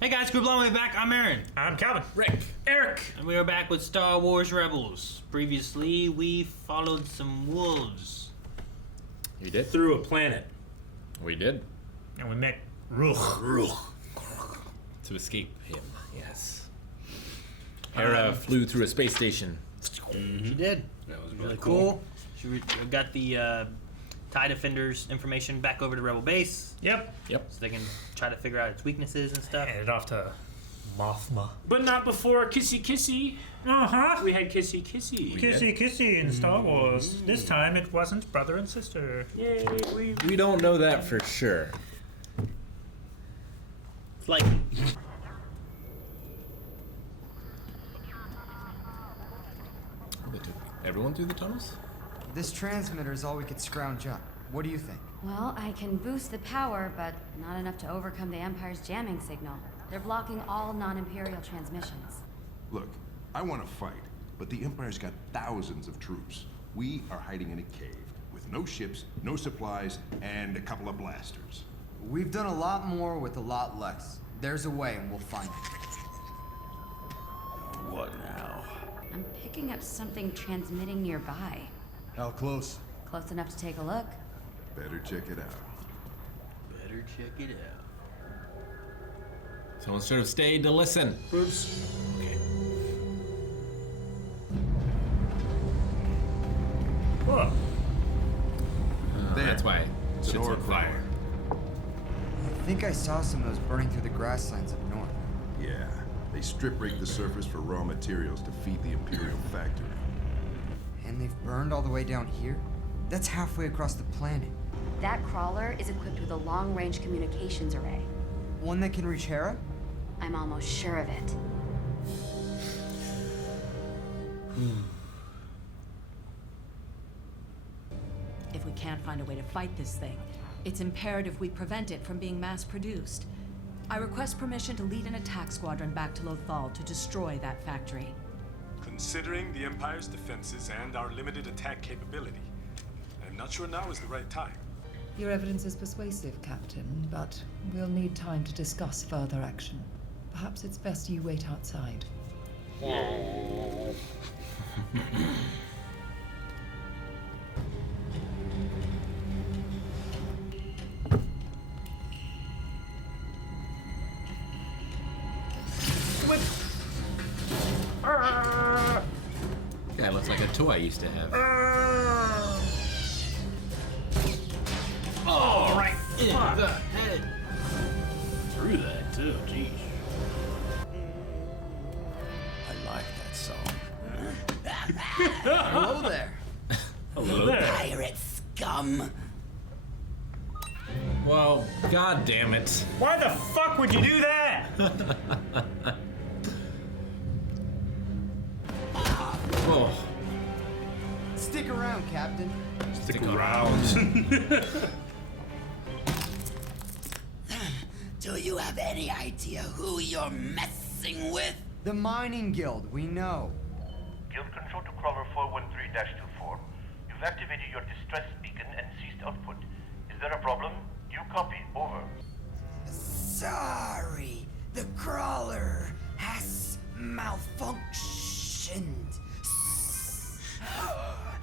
Hey guys, Group Long Way Back. I'm Aaron. I'm Calvin. Rick. Eric. And we are back with Star Wars Rebels. Previously, we followed some wolves. You did? Through a planet. We did. And we met Ruch. To escape him, yes. Hera flew through a space station. She did. That was Really cool. She got the TIE Defenders information back over to Rebel Base. Yep. Yep. So they can try to figure out its weaknesses and stuff. Headed off to Mothma. But not before Kissy Kissy. Uh-huh. We had Kissy Kissy. Kissy in Star Wars. This time it wasn't brother and sister. Yay, We don't know that for sure. It's like... They took everyone through the tunnels? This transmitter is all we could scrounge up. What do you think? Well, I can boost the power, but not enough to overcome the Empire's jamming signal. They're blocking all non-Imperial transmissions. Look, I want to fight, but the Empire's got thousands of troops. We are hiding in a cave with no ships, no supplies, and a couple of blasters. We've done a lot more with a lot less. There's a way, and we'll find it. What now? I'm picking up something transmitting nearby. How close? Close enough to take a look. Better check it out. Better check it out. Someone should have stayed to listen. Oops. Okay. Whoa. There. That's why It's an shit's ore on fire. I think I saw some of those burning through the grasslands up north. Yeah, they strip-raked the surface for raw materials to feed the Imperial factory. And they've burned all the way down here? That's halfway across the planet. That crawler is equipped with a long-range communications array. One that can reach Hera? I'm almost sure of it. If we can't find a way to fight this thing, it's imperative we prevent it from being mass-produced. I request permission to lead an attack squadron back to Lothal to destroy that factory. Considering the Empire's defenses and our limited attack capability, I'm not sure now is the right time. Your evidence is persuasive, Captain, but we'll need time to discuss further action. Perhaps it's best you wait outside. Yeah, it looks like a toy I used to have. Oh, right. in Fuck. the head. Through that, too. Jeez. I like that song. Hello there. Hello there. Pirate scum! Well, god damn it. Why the fuck would you do that? Oh. Stick around, Captain. Stick around. Do you have any idea who you're messing with? The Mining Guild, we know. Guild Control to Crawler 413-24. You've activated your distress beacon and ceased output. Is there a problem? You copy. Over. Sorry, the crawler has malfunctioned.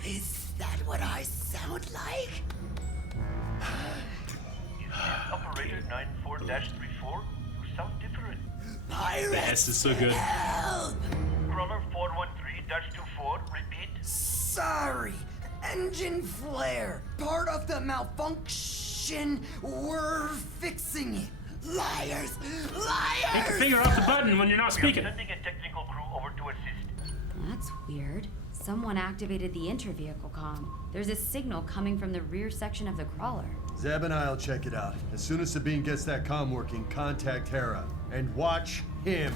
Is that what I sound like? Is this Operator 94-34? You sound different. Pirates, Yes, it's so good. help! Crawler 413-24, repeat. Sorry, engine flare. Part of the malfunction. We're fixing it. Liars! Take your Liars! finger off the button when you're not We are speaking. sending a technical crew over to assist. That's weird. Someone activated the inter-vehicle comm. There's a signal coming from the rear section of the crawler. Zeb and I'll check it out. As soon as Sabine gets that comm working, contact Hera. And watch him.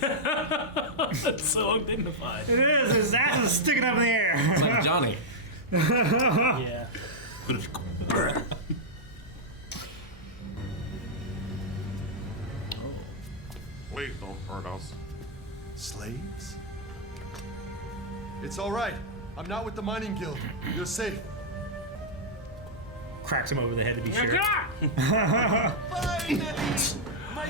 That's so undignified. It is. His ass is sticking up in the air. It's like Johnny. Yeah. Please don't hurt us. Slaves? It's all right. I'm not with the Mining Guild. You're safe. Cracks him over the head to be sure. Finally! My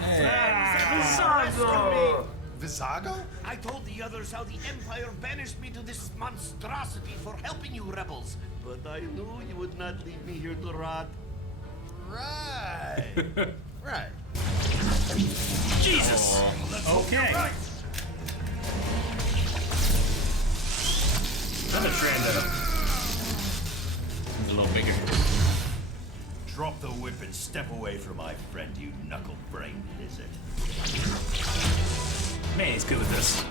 Visago? I told the others how the Empire banished me to this monstrosity for helping you rebels. But I knew you would not leave me here to rot. Right. Right. Jesus! Okay. Another Trando. He's a little bigger. Drop the whip and step away from my friend, you knuckle-brained lizard. Man, he's good with this.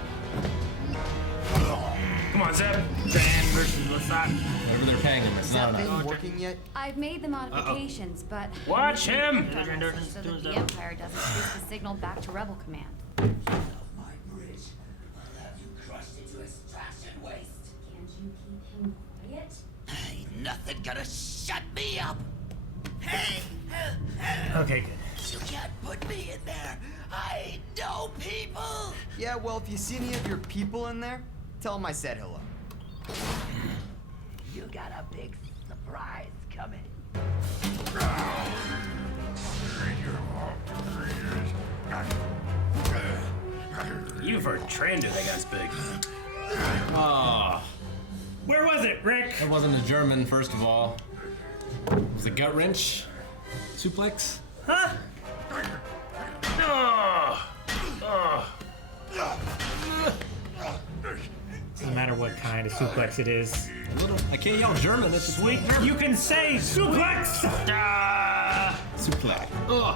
Come on, Zeb. Dan versus Lasat. Whatever they're paying him, it's Has not that enough. thing working yet? I've made the modifications, but Watch him! so that the Empire doesn't boost the signal back to Rebel Command. My bridge. I'll have you crushed into extraction waste. Can't you keep him quiet? Ain't nothing gonna shut me up. Hey! Okay, good. You can't put me in there. I know people. Yeah, well, if you see any of your people in there, tell them I said hello. You got a big surprise coming. Even for a Trando, that guy's big. Oh, Where was it, Rick? that wasn't a German, first of all. It was a gut wrench? Suplex? Huh? Doesn't matter what kind of suplex it is. A little. I can't yell German. It's Sweet, you can say suplex! suplex. Ugh.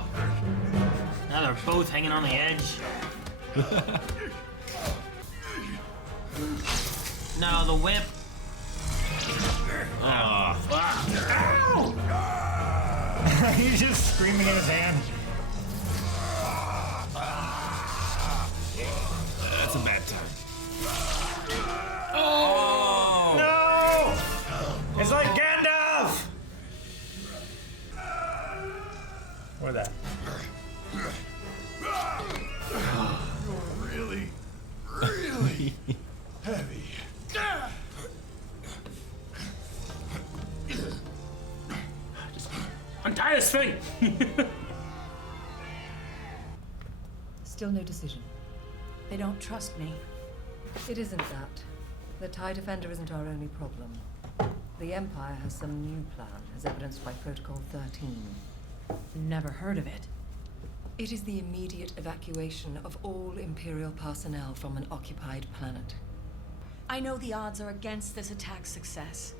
Now they're both hanging on the edge. No, the whip. He's just screaming in his hand. That's a bad time. No! It's like Gandalf! Or that. Really, really heavy. Untie this thing! Still no decision. They don't trust me. It isn't that. The TIE Defender isn't our only problem. The Empire has some new plan, as evidenced by Protocol 13. Never heard of it. It is the immediate evacuation of all Imperial personnel from an occupied planet. I know the odds are against this attack's success,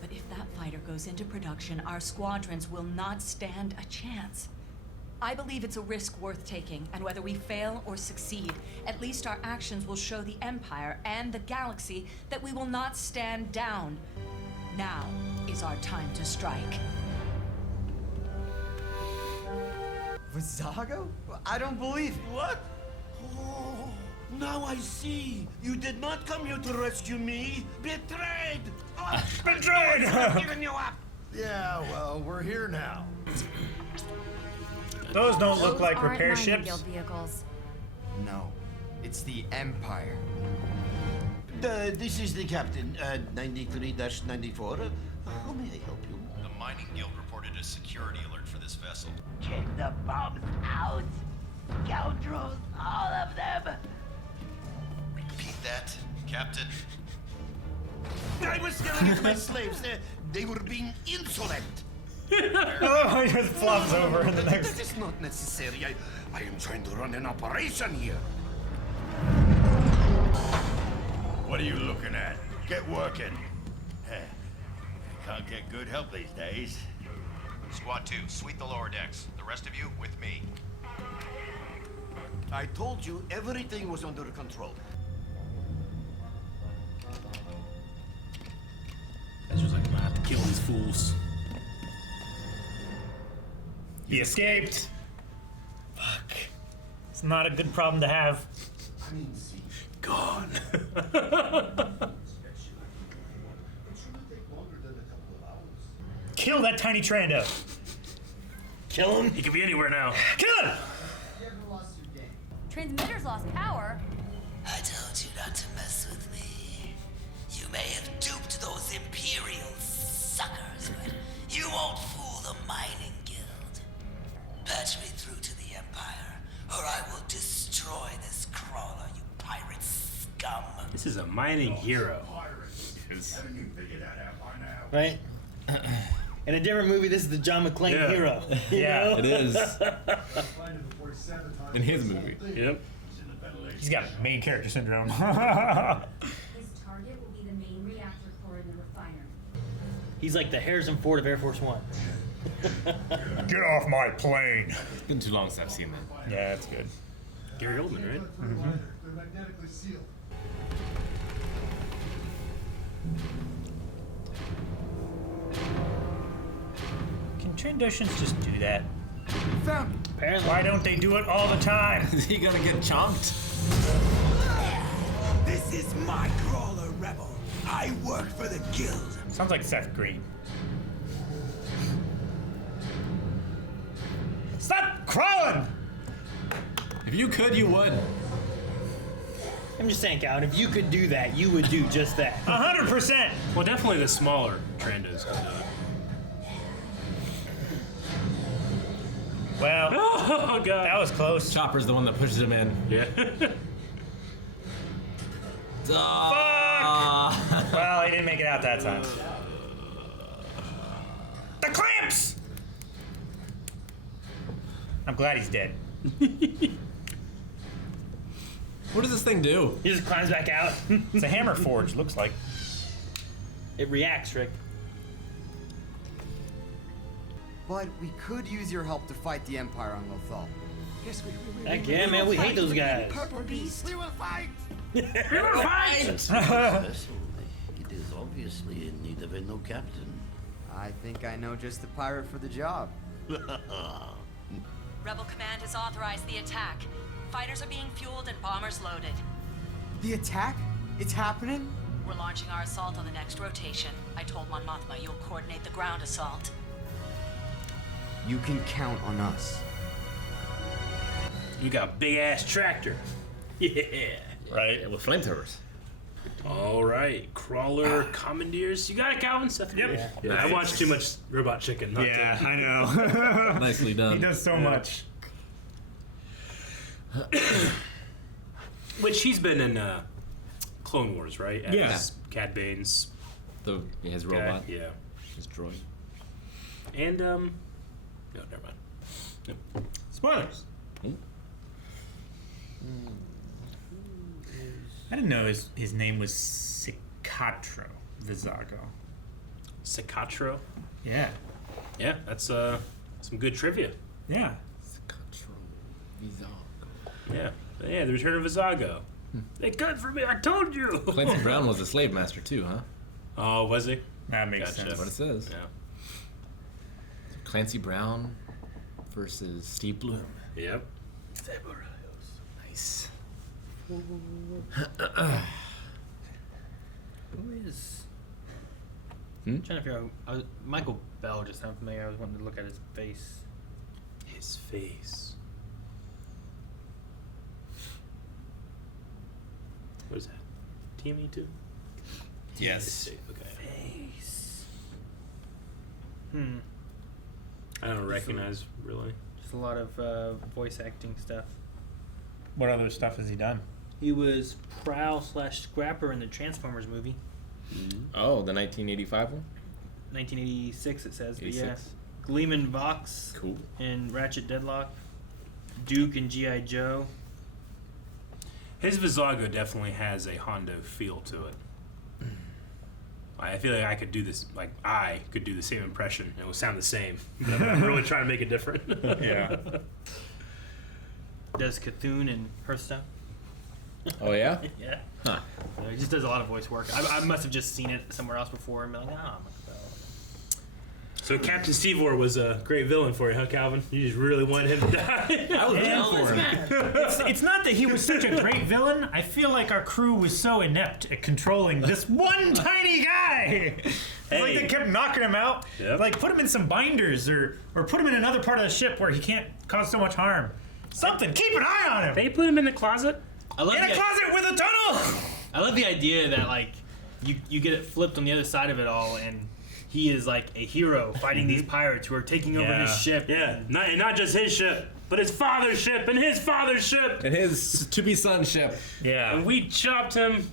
but if that fighter goes into production, our squadrons will not stand a chance. I believe it's a risk worth taking, and whether we fail or succeed, at least our actions will show the Empire and the galaxy that we will not stand down. Now is our time to strike. Visago? I don't believe it. What? Oh, now I see. You did not come here to rescue me. Betrayed. Oh, Betrayed! I'm giving you up. Yeah, well, we're here now. Those don't look Those like aren't repair mining ships. guild vehicles. No, it's the Empire. This is the captain, 93-94. How may I help you? The mining guild reported a security alert for this vessel. Check the bombs out. Scoundrels, all of them. Repeat that, Captain. I was staring at my slaves. They were being insolent. Oh, he just flops over in the next. This is not necessary. I am trying to run an operation here. What are you looking at? Get working. Can't get good help these days. Squad 2, sweep the lower decks. The rest of you, with me. I told you everything was under control. That's just like, I'm gonna have to kill these fools. He escaped. Fuck. It's not a good problem to have. Gone. Kill that tiny Trando. Kill him? He could be anywhere now. Kill him! Transmitters lost power. I told you not to mess with me. You may have duped those Imperial suckers, but you won't fool the Mining Guild. Patch me through to the Empire. This is a mining hero. Right? In a different movie, this is the John McClane Yeah. hero. you Yeah. know? It is. In his movie. Yep. He's got main character syndrome. His target will be the main reactor core in the refiner. He's like the Harrison Ford of Air Force One. Get off my plane. It's been too long since I've seen that. Yeah, that's good. Gary Oldman, right? They're magnetically sealed. Can Trandoshans just do that? Found it. Apparently. Why don't they do it all the time? Is he gonna get chomped? This is my crawler rebel. I work for the guild. Sounds like Seth Green. Stop crawling! If you could, you would. I'm just saying, Calvin, if you could do that, you would do just that. 100%. Well, definitely the smaller Trandos could do it. Well, Oh, God. that was close. Chopper's the one that pushes him in. Yeah. Well, he didn't make it out that time. The clamps! I'm glad he's dead. What does this thing do? He just climbs back out. It's a hammer forge, looks like. It reacts, Rick. But we could use your help to fight the Empire on Lothal. Yes, Heck yeah, man, we hate those guys. Purple Beast. We will fight. Vessel, it is obviously in need of a new captain. I think I know just the pirate for the job. Rebel Command has authorized the attack. Fighters are being fueled and bombers loaded. The attack? It's happening? We're launching our assault on the next rotation. I told Mon Mothma you'll coordinate the ground assault. You can count on us. You got a big ass tractor. Yeah. Right. Yeah, with flamethrowers. All right, crawler commandeers. You got it, Calvin. Seth. Yep. Yeah, I watched too much Robot Chicken. Not Yeah, to- I know. Nicely done. He does so much. Which he's been in Clone Wars, right? As Yeah. Cad Bane's His guy. robot. Yeah. His droid. And no, never mind. Nope. Spoilers. Hmm? I didn't know his name was Cicatro Vizago. Cicatro. Yeah. Yeah, that's some good trivia. Yeah. Yeah. Yeah, the Return of Vizago. They cut for me. I told you. Clancy Brown was a slave master too, huh? Oh, was he? That makes Gotcha. sense. That's what it says. Yeah. Clancy Brown versus Steve Bloom. Yep. Nice. Who is? I'm trying to figure out. Michael Bell just sounded familiar. I was wanting to look at his face. His face. What is that? TME2? Yes. Okay. Face. I don't recognize really. Just a lot of voice acting stuff. What other stuff has he done? He was Prowl/Scrapper in the Transformers movie. Oh, the 1985 one? 1986 it says. But yeah. 86. Gleeman Vox Cool. in Ratchet Deadlock. Duke in G.I. Joe. His Vizago definitely has a Hondo feel to it. I feel like I could do this. Like I could do the same impression. It would sound the same. But I'm really trying to make it different. Yeah. Does Cthulhu in Hearthstone. Oh yeah? Yeah. Huh. He just does a lot of voice work. I must have just seen it somewhere else before and been like, oh, So Captain Stevor was a great villain for you, huh, Calvin? You just really wanted him to die. I was down for him. It's not that he was such a great villain. I feel like our crew was so inept at controlling this one tiny guy. Like they kept knocking him out. Yep. Like put him in some binders or put him in another part of the ship where he can't cause so much harm. Something. Keep an eye on him. They put him in the closet. I love In a closet with a tunnel. I love the idea that like you get it flipped on the other side of it all, and he is like a hero fighting these pirates who are taking over his ship. Yeah, not just his ship, but his father's ship and his father's ship. And his to-be son ship. Yeah. And we chopped him.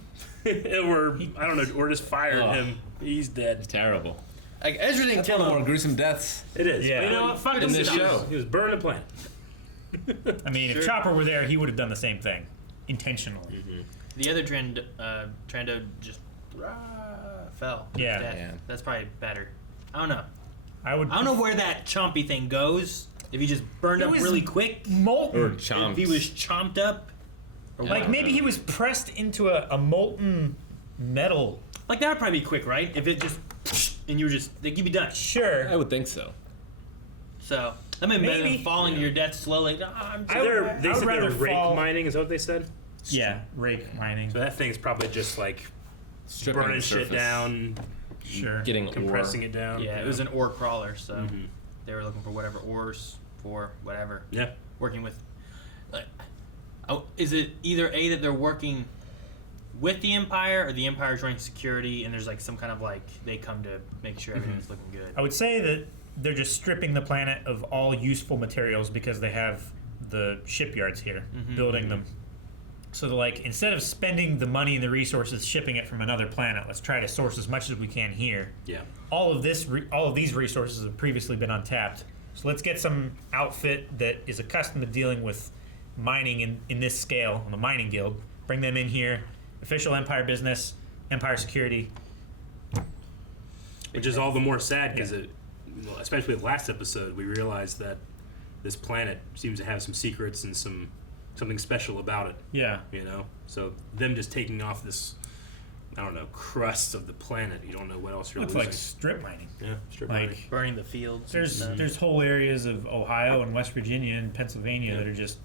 or I don't know, or just fired him. He's dead. It's terrible. Like Ezra didn't That's kill one of the him. more gruesome deaths. It is. Yeah. But you know what? Fuck In this show. He was burning the planet. I mean, if Chopper were there, he would have done the same thing, intentionally. The other Trando just fell. to Yeah. death. Yeah. That's probably better. I don't know. I don't know where that chompy thing goes. If he just burned up was really quick, molten. Or if chomped. he was chomped up, or Like what. maybe he was pressed into a molten metal. Like that would probably be quick, right? If it just and you were just like you'd be done. Sure. I would think so. So that may be better Maybe. than falling to your death slowly. They I said they would were rather rake fall- mining, is that what they said? Yeah, rake mining. So that thing's probably just like Stripping burning the shit surface. down, Sure. Getting compressing ore. it down. Yeah, it was an ore crawler, so they were looking for whatever ores for whatever. Yeah. Working with. Is it either A that they're working with the Empire or the Empire's running security and there's like some kind of like they come to make sure everything's looking good? I would say that they're just stripping the planet of all useful materials because they have the shipyards here, building them. So they're like, instead of spending the money and the resources shipping it from another planet, let's try to source as much as we can here. Yeah. All of these resources have previously been untapped. So let's get some outfit that is accustomed to dealing with mining in this scale, on the mining guild. Bring them in here. Official Empire business, Empire security. Which is all the more sad because especially with last episode, we realized that this planet seems to have some secrets and something special about it. Yeah. You know? So them just taking off this, I don't know, crust of the planet, you don't know what else you're It's losing. like strip mining. Yeah, strip Like mining. Burning the fields. there's whole areas of Ohio and West Virginia and Pennsylvania that are just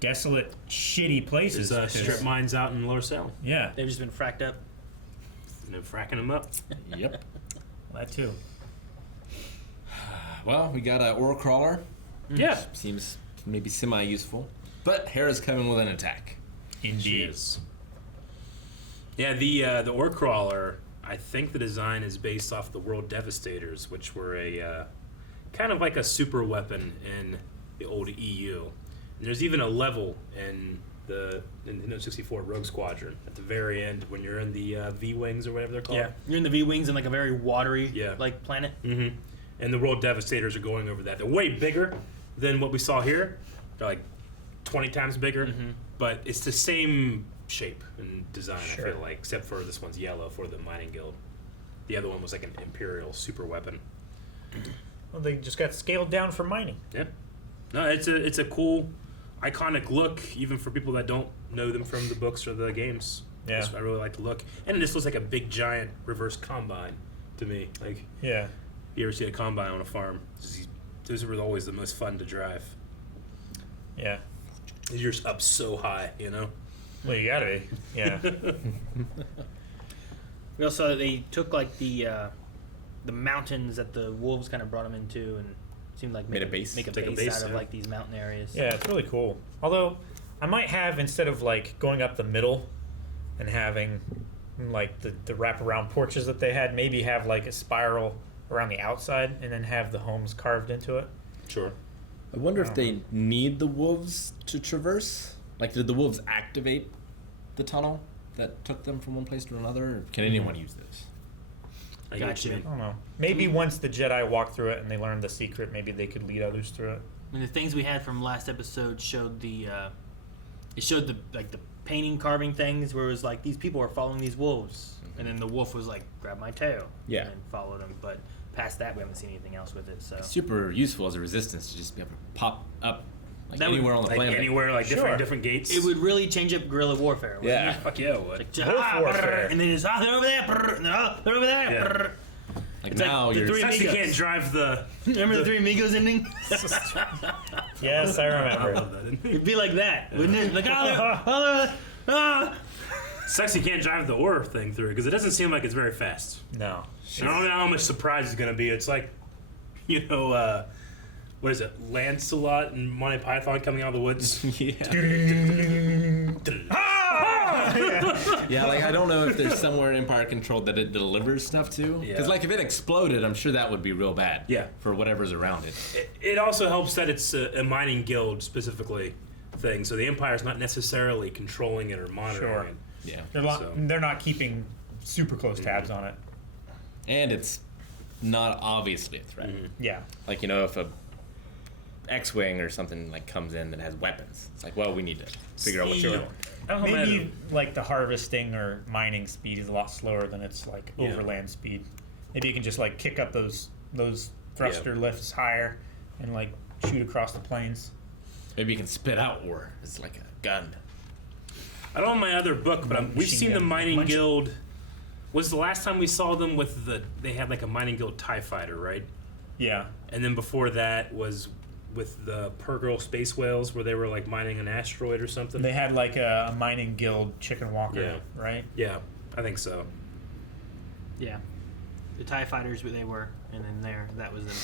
desolate, shitty places. There's strip mines out in Lower Salem. Yeah. They've just been fracked up. And they're fracking them up. Yep. That too. Well, we got an ore crawler. Yeah. Seems maybe semi-useful. But Hera's coming with an attack. Indeed. Yeah, the ore crawler, I think the design is based off the World Devastators, which were a kind of like a super weapon in the old EU. And there's even a level in the Nintendo 64 Rogue Squadron at the very end when you're in the V-Wings or whatever they're called. Yeah, you're in the V-Wings in like a very watery like planet. Mm-hmm. And the World Devastators are going over that. They're way bigger than what we saw here. They're like 20 times bigger, but it's the same shape and design, I feel like, except for this one's yellow for the mining guild. The other one was like an Imperial super weapon. Well, they just got scaled down for mining. Yeah. No, it's a cool, iconic look, even for people that don't know them from the books or the games. Yeah. I really like the look. And it just looks like a big, giant reverse combine to me. Like, yeah. You ever see a combine on a farm? Those were always the most fun to drive. Yeah. You're just up so high, you know? Well, you gotta be. Yeah. We also they took like the mountains that the wolves kind of brought them into and seemed like Made a base. Make a Take a base base, out of yeah. like these mountain areas. Yeah, it's really cool. Although, I might have, instead of like going up the middle and having like the wraparound porches that they had, maybe have like a spiral around the outside and then have the homes carved into it. Sure. I wonder if they need the wolves to traverse. Like, did the wolves activate the tunnel that took them from one place to another? Or can anyone use this? I get what you I mean. don't know. Maybe once the Jedi walked through it and they learned the secret, maybe they could lead others through it. I mean, the things we had from last episode showed the like the painting carving things where it was like these people are following these wolves, and then the wolf was like grab my tail, Yeah. and followed them. But past that, we haven't seen anything else with it. So Super useful as a resistance to just be able to pop up like That would- anywhere on the Like planet. anywhere, like different gates. it would really change up guerrilla warfare. wouldn't Yeah. it? Fuck yeah, it would. Like, Wolf warfare. and then it's they're over there, brr, no, they're over there. Yeah. brr. Like It's like now the you're three Especially amigos. can't drive the. Remember the Three Amigos ending? Yes, I I remember. love that. Isn't it? It'd be like that, wouldn't it? Like Sucks you can't drive the ore thing through because it doesn't seem like it's very fast. No. I don't know how much surprise it's gonna be. It's like, you know, what is it, Lancelot and Monty Python coming out of the woods? Yeah, like I don't know if there's somewhere in Empire Control that it delivers stuff to. Yeah. Because like if it exploded, I'm sure that would be real bad. Yeah. For whatever's around it. It also helps that it's a mining guild specifically thing, so the Empire's not necessarily controlling it or monitoring Sure. it. Yeah. They're not keeping super close tabs on it. And it's not obviously a threat. Yeah. Like, you know, if a X-Wing or something like comes in that has weapons, it's like, well, we need to figure out what's going on. Maybe like the harvesting or mining speed is a lot slower than its like overland speed. Maybe you can just like kick up those thruster lifts higher and like shoot across the plains. Maybe you can spit out ore. It's like a gun. I don't have my other book, but we've seen the Mining Guild. Was the last time we saw them with they had like a Mining Guild TIE fighter, right? Yeah. And then before that was with the Purgle space whales where they were like mining an asteroid or something. They had like a mining guild chicken walker, right? Yeah, I think so. Yeah. The TIE fighters, they were, and then that was them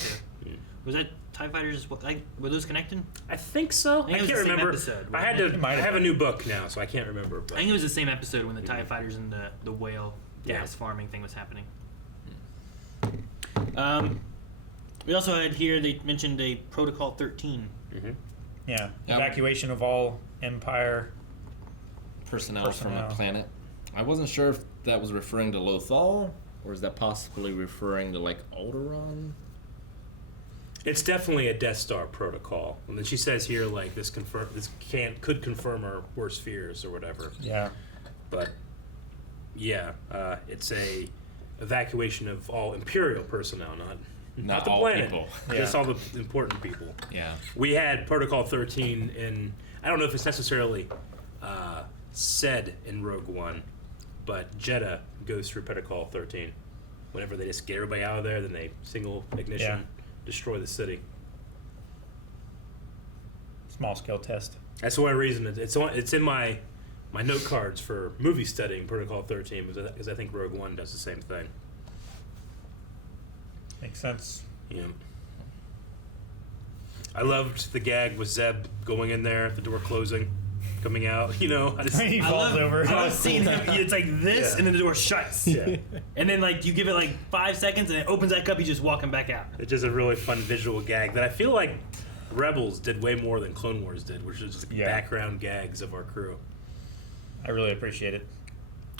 too. Was that TIE fighters? Were those connected? I think so. I can't remember. Episode, I have a new book now, so I can't remember. But. I think it was the same episode when the TIE fighters and the whale gas farming thing was happening. We also had here, they mentioned a Protocol 13. Yeah. Evacuation of all Empire personnel from a planet. I wasn't sure if that was referring to Lothal, or is that possibly referring to like Alderaan? It's definitely a Death Star protocol. And then she says here, like, could confirm our worst fears or whatever. Yeah. But yeah, it's a evacuation of all Imperial personnel, not the all planet, people. just all the important people. Yeah. We had Protocol 13 in. I don't know if it's necessarily said in Rogue One, but Jeddah goes through Protocol 13. Whenever they just get everybody out of there, then they single ignition, destroy the city. Small scale test. That's the one reason it's in my note cards for movie studying Protocol 13 because I think Rogue One does the same thing. Makes sense. Yeah. I loved the gag with Zeb going in there, the door closing, coming out. You know, He falls over. I love seeing him. It's like this, and then the door shuts. Yeah. And then like you give it like 5 seconds, and it opens back up. He's just walking back out. It's just a really fun visual gag that I feel like Rebels did way more than Clone Wars did, which is just background gags of our crew. I really appreciate it.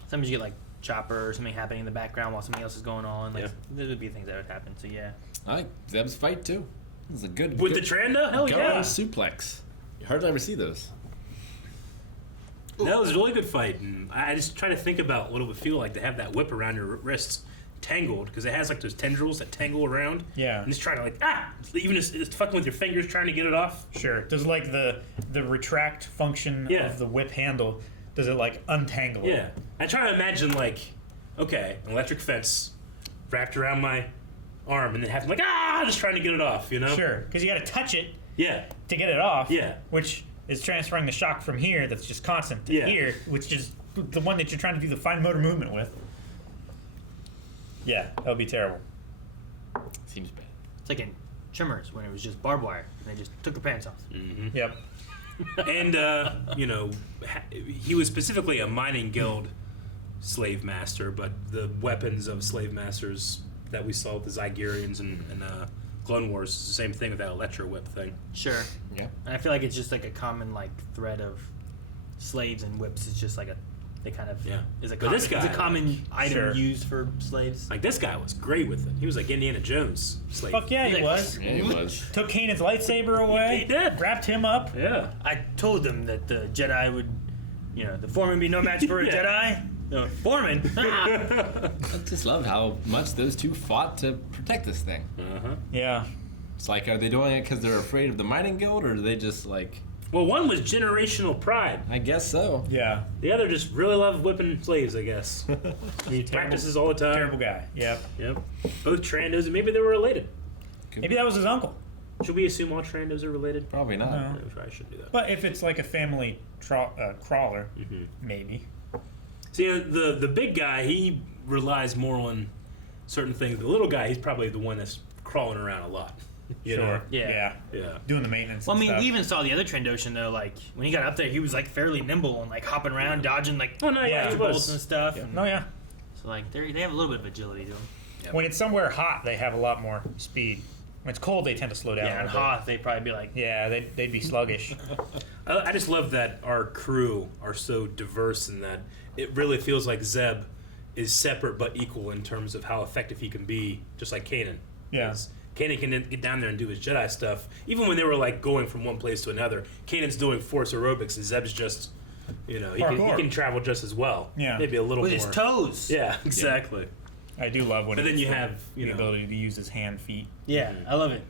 Sometimes you get like Chopper or something happening in the background while something else is going on. Like there would be things that would happen. So yeah. I like Zeb's fight too. It was a good with the Tranda. Hell yeah! Suplex. You hardly ever see those. That was a really good fight, and I just try to think about what it would feel like to have that whip around your wrists tangled, because it has like those tendrils that tangle around. Yeah. And just trying to even just fucking with your fingers trying to get it off. Sure. Does like the retract function of the whip handle? Does it like untangle? Yeah. I try to imagine like, okay, an electric fence wrapped around my arm, and then having like just trying to get it off. You know? Sure. Because you got to touch it. Yeah. To get it off. Yeah. Which is transferring the shock from here, that's just constant, to here, which is the one that you're trying to do the fine motor movement with. Yeah, that would be terrible. Seems bad. It's like in Tremors when it was just barbed wire, and they just took their pants off. Mm-hmm. Yep. And you know, he was specifically a mining guild slave master, but the weapons of slave masters that we saw with the Zygerians and Clone Wars is the same thing with that electro whip thing. Sure. Yeah. And I feel like it's just like a common like thread of slaves and whips. It's just like they kind of is a common, this guy, it's a common item used for slaves. Like this guy was great with it. He was like Indiana Jones slave. Fuck yeah, he was. Yeah, he was. Took Kanan's lightsaber away. He did. Wrapped him up. Yeah. I told them that the Jedi would, the Foreman would be no match for a Jedi. The Foreman. I just love how much those two fought to protect this thing. Uh-huh. Yeah. It's like, are they doing it because they're afraid of the mining guild, or are they just like... Well, one was generational pride. I guess so. Yeah. The other just really loved whipping slaves, I guess. He practices all the time. Terrible guy. Yep. Both Trandos, and maybe they were related. Maybe that was his uncle. Should we assume all Trandos are related? Probably not. No. We probably should do that. But if it's like a family crawler, maybe. See, the big guy, he relies more on certain things. The little guy, he's probably the one that's crawling around a lot. You know? Yeah. Doing the maintenance. Well, I and mean, stuff. we even saw the other Trandoshan though. Like when he got up there, he was like fairly nimble and like hopping around, dodging like he bolts was. and stuff. Yeah. And So like they have a little bit of agility to them. When it's somewhere hot, they have a lot more speed. When it's cold, they tend to slow down. Yeah, and hot, they'd probably be like... Yeah, they'd be sluggish. I just love that our crew are so diverse in that it really feels like Zeb is separate but equal in terms of how effective he can be, just like Kanan. Yeah. Kanan can get down there and do his Jedi stuff. Even when they were like going from one place to another, Kanan's doing force aerobics and Zeb's just, he can travel just as well. Yeah. Maybe a little with more. With his toes. Yeah, exactly. I do love when. But then you have the ability to use his hand, feet. Yeah, I love it.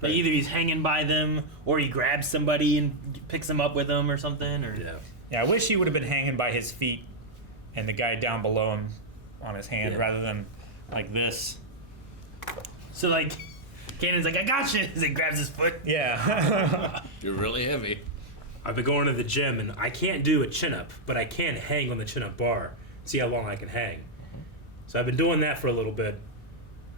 Like either he's hanging by them, or he grabs somebody and picks them up with him, or something. Or yeah. I wish he would have been hanging by his feet, and the guy down below him on his hand, rather than like this. So like, Kanan's like, "I got you," as he grabs his foot. Yeah. You're really heavy. I've been going to the gym, and I can't do a chin-up, but I can hang on the chin-up bar. See how long I can hang. So I've been doing that for a little bit.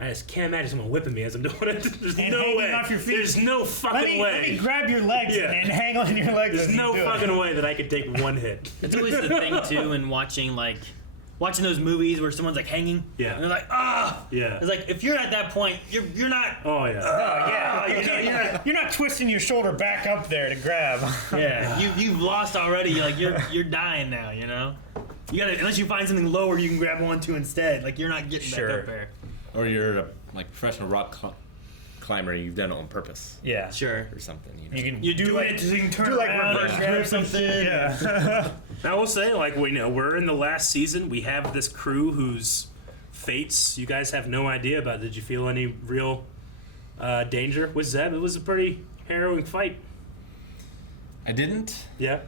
I just can't imagine someone whipping me as I'm doing it. There's no way. Off your feet. There's no fucking way. Let me grab your legs and hang on your legs. There's no fucking way that I could take one hit. It's always the thing too in watching those movies where someone's like hanging. Yeah. And they're like, ah. Yeah. It's like if you're at that point, you're not. Oh yeah. You're not twisting your shoulder back up there to grab. Yeah. You've lost already. You're dying now. You know. You gotta, unless you find something lower you can grab onto instead. Like, you're not getting back up there. Or you're a professional rock climber, you've done it on purpose. Yeah. Sure. Or something. You do it so you can turn around reverse and grab something. Yeah. I will say, we're in the last season. We have this crew whose fates you guys have no idea about. Did you feel any real danger with Zeb? It was a pretty harrowing fight. I didn't. Yeah.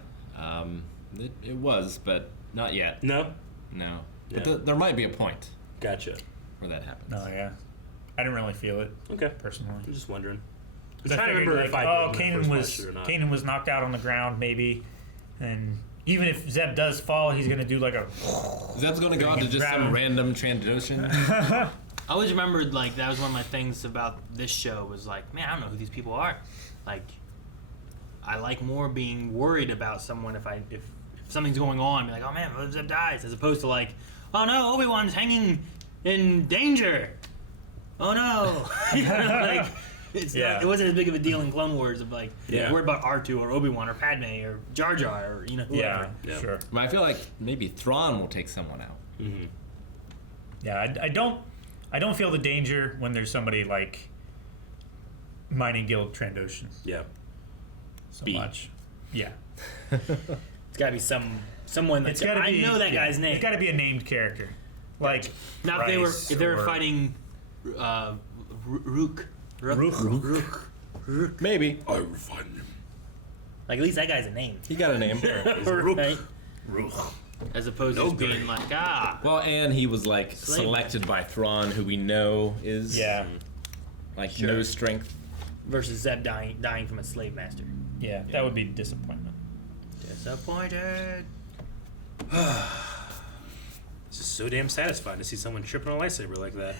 It was, but not yet. No? No. Yeah. But there might be a point. Gotcha. Where that happens. Oh, yeah. I didn't really feel it. Okay. Personally. I'm just wondering. I remember if Kanan was knocked out on the ground, maybe. And even if Zeb does fall, he's going to do like a... Zeb's going to go into just some random transition. I always remembered, that was one of my things about this show was man, I don't know who these people are. I like more being worried about someone if something's going on, be like, oh man, what if Zeb dies? As opposed to oh no, Obi-Wan's hanging in danger. Oh no. It wasn't as big of a deal in Clone Wars of worried about R2 or Obi-Wan or Padme or Jar Jar or whoever. Yeah, sure. But I feel like maybe Thrawn will take someone out. Mm-hmm. Yeah, I don't feel the danger when there's somebody like Mining Guild Trandoshan. Yeah. So much. Yeah. It's got to be someone that's I know that guy's name. It's got to be a named character. Like now if they were fighting Rook. Maybe. I will find him. At least that guy's a name. He got a name. Right? As opposed to being Well, and he was selected by Thrawn, who we know is no strength. Versus Zeb dying from a slave master. Yeah, that would be disappointment. Disappointed. It's just so damn satisfying to see someone tripping a lightsaber like that.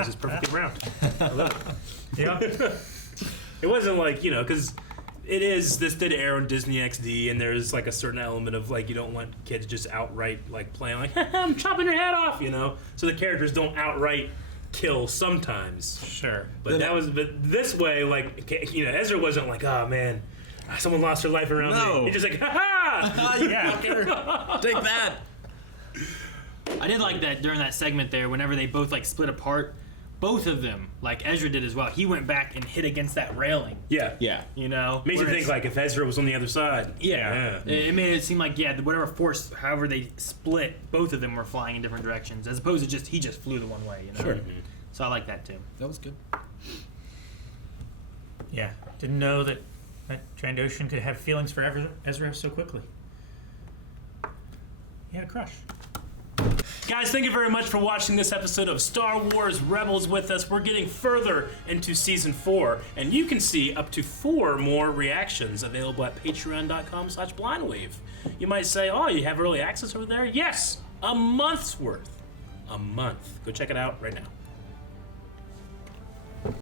It's just perfectly round. I love it. Yeah. It wasn't because this did air on Disney XD, and there's a certain element of you don't want kids just outright playing I'm chopping your head off, So the characters don't outright kill sometimes. Sure. But this way, Ezra wasn't oh man, someone lost their life around me. He's just ha-ha! You fucker! Take that! I did like that during that segment there, whenever they both split apart, both of them, Ezra did as well, he went back and hit against that railing. Yeah. Yeah. Makes you think if Ezra was on the other side. Yeah. It made it seem whatever force, however they split, both of them were flying in different directions, as opposed to he just flew the one way, Sure. Mm-hmm. So I like that too. That was good. Yeah. Didn't know that Trandoshan could have feelings for Ezra so quickly. He had a crush. Guys, thank you very much for watching this episode of Star Wars Rebels with us. We're getting further into Season 4, and you can see up to 4 more reactions available at patreon.com/blindwave. You might say, oh, you have early access over there? Yes, a month's worth. A month. Go check it out right now.